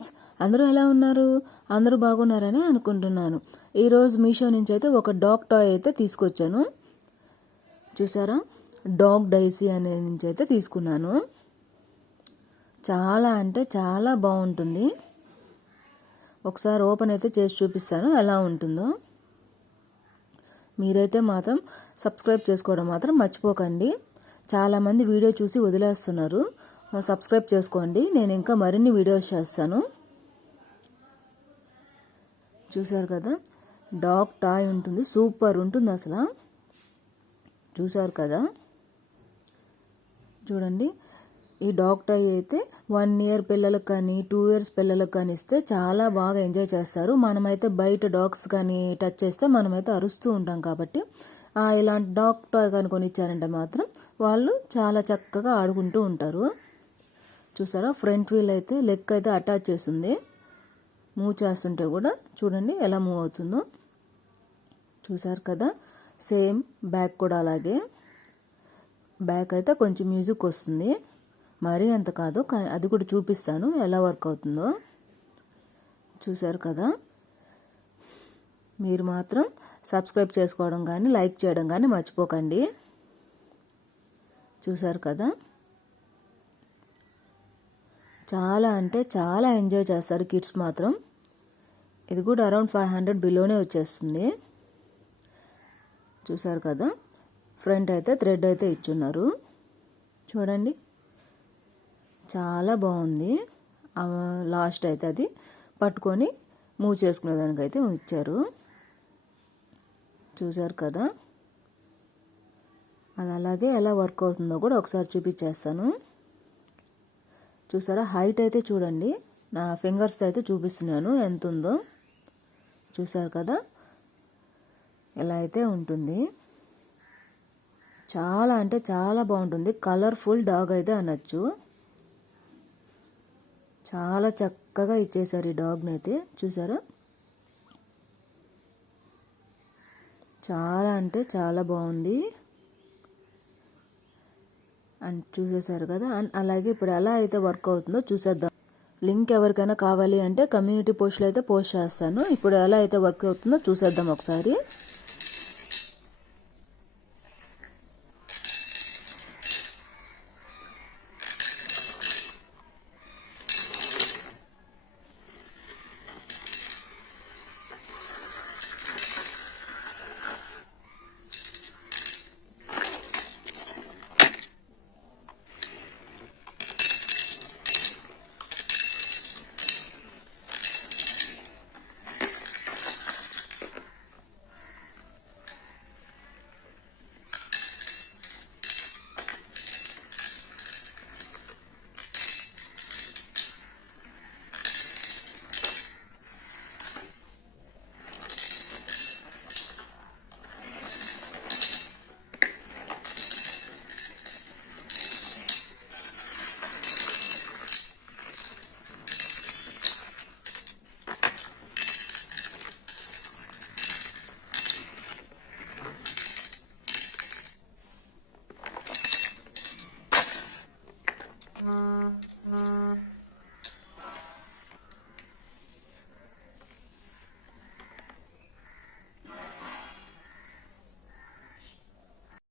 Friends, అందరూ ఎలా ఉన్నారు? అందరూ బాగున్నారని అనుకుంటున్నాను. ఈరోజు మీషో నుంచి అయితే ఒక డాగ్ టాయ్ అయితే తీసుకొచ్చాను. చూసారా, డాగ్ డైసీ అనే నుంచి అయితే తీసుకున్నాను. చాలా అంటే చాలా బాగుంటుంది. ఒకసారి ఓపెన్ అయితే చేసి చూపిస్తాను ఎలా ఉంటుందో. మీరైతే మాత్రం సబ్స్క్రైబ్ చేసుకోవడం మాత్రం మర్చిపోకండి. చాలామంది వీడియో చూసి వదిలేస్తున్నారు. సబ్స్క్రైబ్ చేసుకోండి, నేను ఇంకా మరిన్ని వీడియోస్ చేస్తాను. చూసారు కదా, డాగ్ టాయ్ ఉంటుంది, సూపర్ ఉంటుంది అసలు. చూసారు కదా, చూడండి. ఈ డాగ్ టాయ్ అయితే 1 year పిల్లలకు కానీ 2 years పిల్లలకు కానీ ఇస్తే చాలా బాగా ఎంజాయ్ చేస్తారు. మనమైతే బయట డాగ్స్ కానీ టచ్ చేస్తే మనమైతే అరుస్తూ ఉంటాం కాబట్టి ఇలాంటి డాగ్ టాయ్ కానీ కొనిచ్చారంటే మాత్రం వాళ్ళు చాలా చక్కగా ఆడుకుంటూ ఉంటారు. చూసారా, ఫ్రంట్ వీల్ అయితే లెగ్ అయితే అటాచ్ చేస్తుంది. మూవ్ చేస్తుంటే కూడా చూడండి ఎలా మూవ్ అవుతుందో. చూసారు కదా, సేమ్ బ్యాక్ కూడా అలాగే. బ్యాక్ అయితే కొంచెం మ్యూజిక్ వస్తుంది, మరీ అంత కాదు, కానీ అది కూడా చూపిస్తాను ఎలా వర్క్ అవుతుందో. చూసారు కదా, మీరు మాత్రం సబ్స్క్రైబ్ చేసుకోవడం కానీ లైక్ చేయడం కానీ మర్చిపోకండి. చూసారు కదా, చాలా అంటే చాలా ఎంజాయ్ చేస్తారు కిడ్స్ మాత్రం. ఇది కూడా అరౌండ్ 500 బిలోనే వచ్చేస్తుంది. చూసారు కదా, ఫ్రంట్ అయితే థ్రెడ్ అయితే ఇచ్చున్నారు. చూడండి, చాలా బాగుంది. లాస్ట్ అయితే అది పట్టుకొని మూవ్ చేసుకునే దానికైతే ఇచ్చారు. చూసారు కదా, అది అలాగే ఎలా వర్క్ అవుతుందో కూడా ఒకసారి చూపించేస్తాను. చూసారా, హైట్ అయితే చూడండి, నా ఫింగర్స్ అయితే చూపిస్తున్నాను ఎంత ఉందో. చూసారు కదా, ఎలా అయితే ఉంటుంది. చాలా అంటే చాలా బాగుంటుంది. కలర్ఫుల్ డాగ్ అయితే అనొచ్చు. చాలా చక్కగా ఇచ్చేసారు ఈ డాగ్ని అయితే. చూసారా, చాలా అంటే చాలా బాగుంది. అండ్ చూసేసారు కదా, అండ్ అలాగే ఇప్పుడు ఎలా అయితే వర్క్ అవుతుందో చూసేద్దాం. లింక్ ఎవరికైనా కావాలి అంటే కమ్యూనిటీ పోస్ట్లో అయితే పోస్ట్ చేస్తాను. ఇప్పుడు ఎలా అయితే వర్క్ అవుతుందో చూసేద్దాం ఒకసారి.